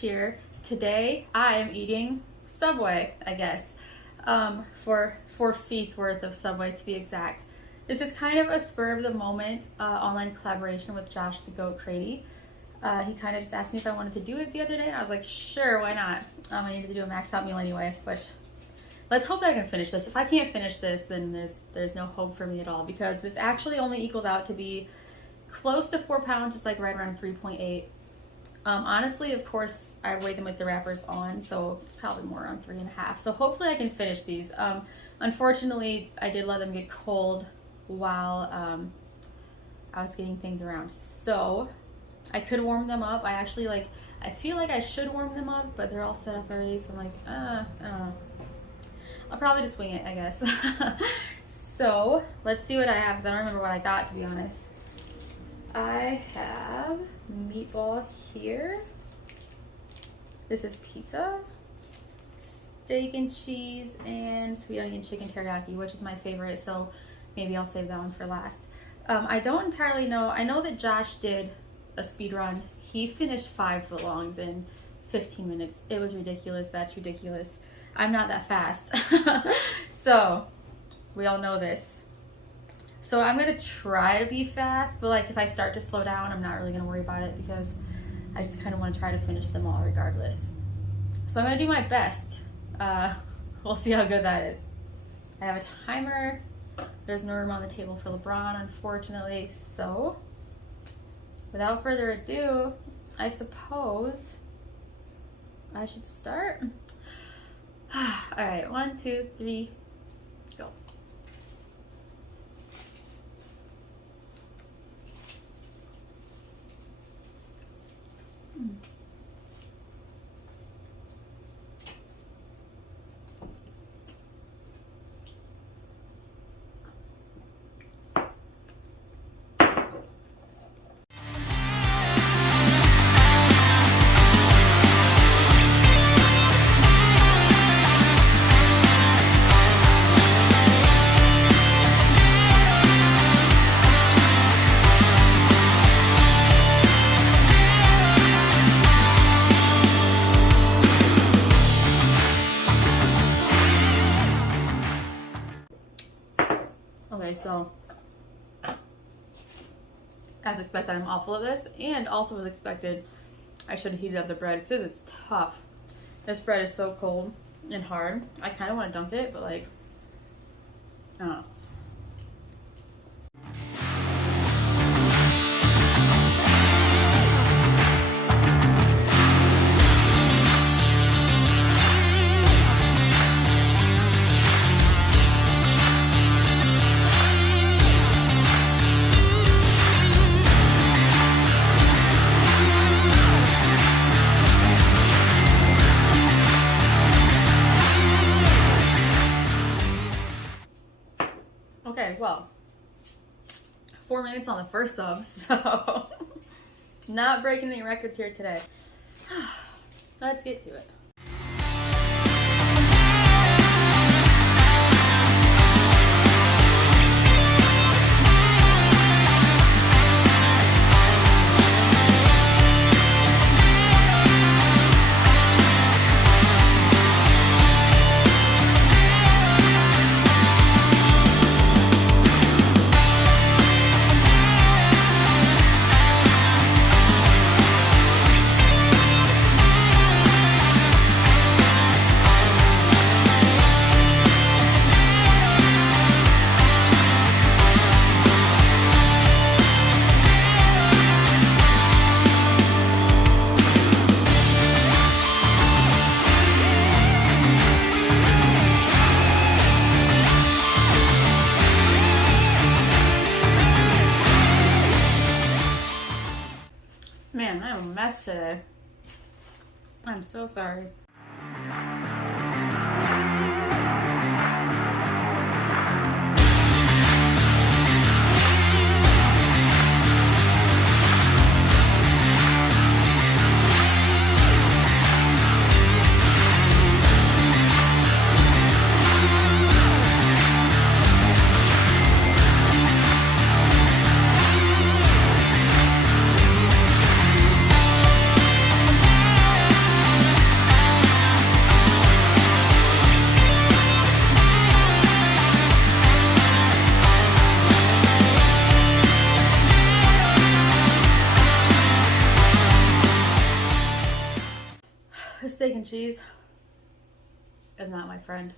here. Today I am eating Subway, I guess, for 4 feet's worth of Subway to be exact. This is kind of a spur of the moment online collaboration with Josh the Goat Krady. He kind of just asked me if I wanted to do it the other day, and I was like, sure, why not? I needed to do a maxed out meal anyway, which let's hope that I can finish this. If I can't finish this, then there's no hope for me at all, because this actually only equals out to be close to 4 pounds, just like right around 3.8. Honestly, of course, I weighed them with the wrappers on, so it's probably more around 3.5. So hopefully I can finish these. Unfortunately, I did let them get cold while I was getting things around. So I could warm them up. I actually I feel like I should warm them up, but they're all set up already, so I'm like, I don't know. I'll probably just wing it, I guess. So let's see what I have, because I don't remember what I got, to be honest. I have meatball here. This is pizza, steak and cheese, and sweet onion chicken teriyaki, which is my favorite, so maybe I'll save that one for last. I don't entirely know. I know that Josh did a speed run. He finished 5 footlongs in 15 minutes. It was ridiculous. That's ridiculous. I'm not that fast. So we all know this. So I'm gonna try to be fast, but if I start to slow down, I'm not really gonna worry about it, because I just kind of want to try to finish them all regardless. So I'm gonna do my best. We'll see how good that is. I have a timer. There's no room on the table for LeBron, unfortunately. So without further ado, I suppose I should start. All right, 1, 2, 3, go. Okay, so as expected, I'm awful at this, and also as expected, I should have heated up the bread, because it's tough. This bread is so cold and hard. I kind of want to dunk it, but I don't know. Okay, well, 4 minutes on the first sub, so not breaking any records here today. Let's get to it. Man, I'm a mess today. I'm so sorry. The steak and cheese is not my friend.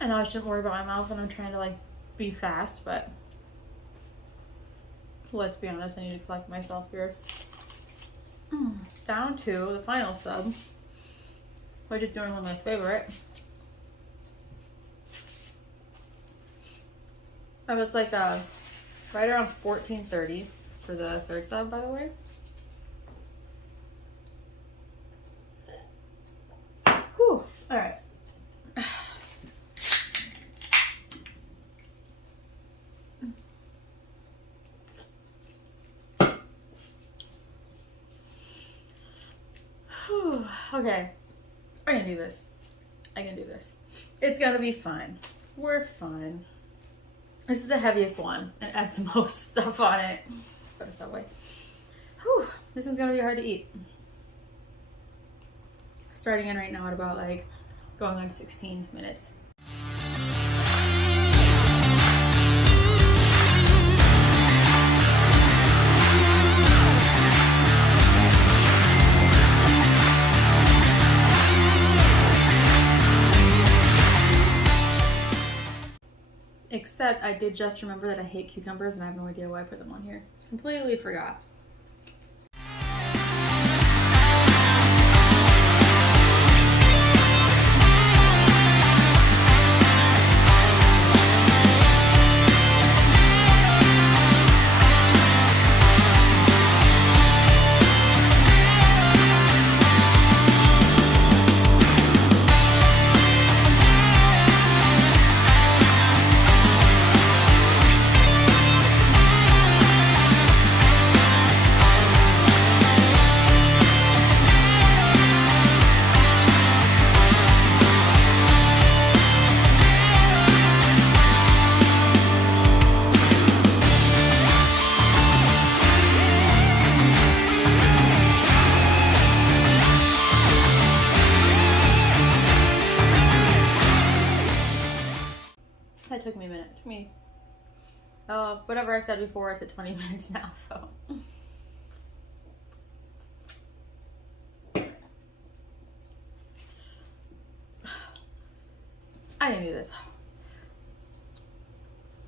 I know I shouldn't worry about my mouth when I'm trying to like be fast, but let's be honest, I need to collect myself here. Down to the final sub, which is normally my favorite. I was like right around $14.30 for the third sub, by the way. Whew, all right. Okay, I can do this. I can do this. It's gonna be fine. We're fine. This is the heaviest one and it has the most stuff on it. Go to Subway. Whew, this one's gonna be hard to eat. Starting in right now at about like going on 16 minutes. Except I did just remember that I hate cucumbers and I have no idea why I put them on here. Completely forgot. That took me a minute. It took me, whatever I said before, it's at 20 minutes now, so. I can do this.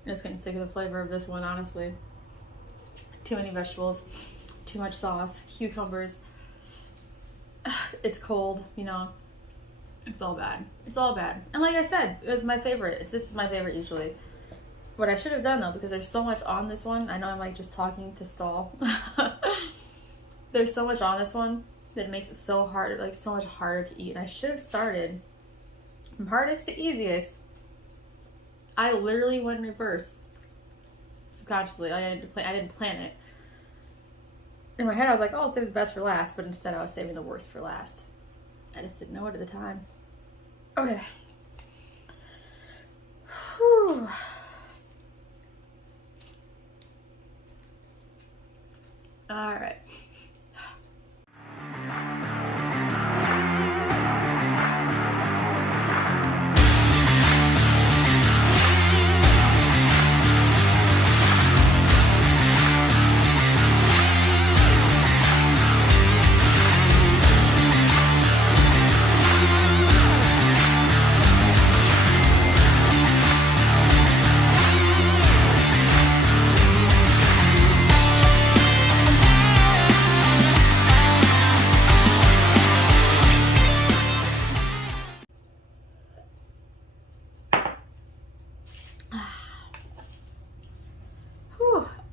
I'm just getting sick of the flavor of this one, honestly. Too many vegetables, too much sauce, cucumbers. It's cold, you know. It's all bad. It's all bad. And like I said, it was my favorite. This is my favorite usually. What I should have done though, because there's so much on this one, I know I'm like just talking to stall. There's so much on this one that makes it so hard, like so much harder to eat. And I should have started from hardest to easiest. I literally went in reverse. Subconsciously, I didn't plan it. In my head I was like, oh, I'll save the best for last, but instead I was saving the worst for last. I just didn't know it at the time. Okay. Whew. All right.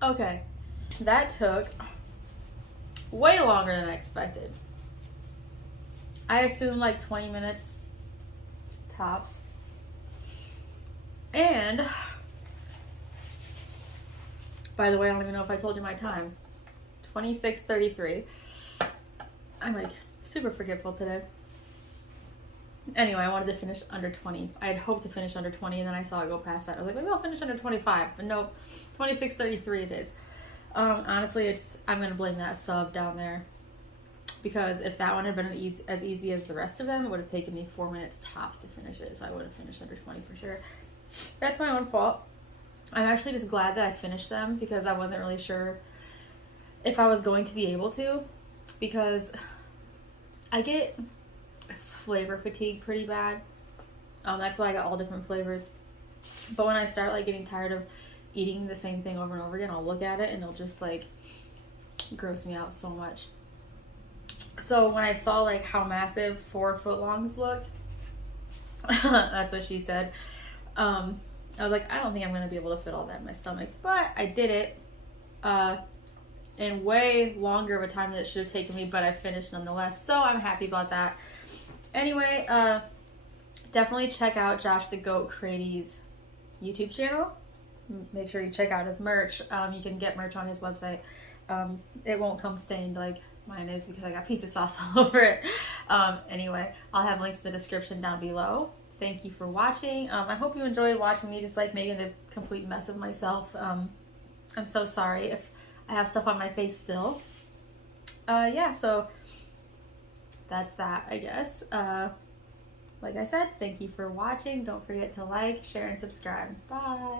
Okay, that took way longer than I expected. I assumed like 20 minutes tops. And by the way, I don't even know if I told you my time. 26:33. I'm like super forgetful today. Anyway, I wanted to finish under 20. I had hoped to finish under 20, and then I saw it go past that. I was like, maybe I'll finish under 25. But nope, 26:33 it is. Honestly, I'm going to blame that sub down there. Because if that one had been as easy as the rest of them, it would have taken me 4 minutes tops to finish it. So I would have finished under 20 for sure. That's my own fault. I'm actually just glad that I finished them because I wasn't really sure if I was going to be able to. Because I get flavor fatigue pretty bad. That's why I got all different flavors. But when I start like getting tired of eating the same thing over and over again, I'll look at it and it'll just like gross me out so much. So when I saw like how massive 4 footlongs looked, that's what she said. I was like, I don't think I'm gonna be able to fit all that in my stomach, but I did it in way longer of a time than it should have taken me, but I finished nonetheless. So I'm happy about that. Anyway, definitely check out Josh the Goat Krady's YouTube channel. Make sure you check out his merch. You can get merch on his website. It won't come stained like mine is because I got pizza sauce all over it. Anyway, I'll have links in the description down below. Thank you for watching. I hope you enjoyed watching me just like making a complete mess of myself. I'm so sorry if I have stuff on my face still. Yeah, so that's that, I guess. Like I said, thank you for watching. Don't forget to like, share, and subscribe. Bye.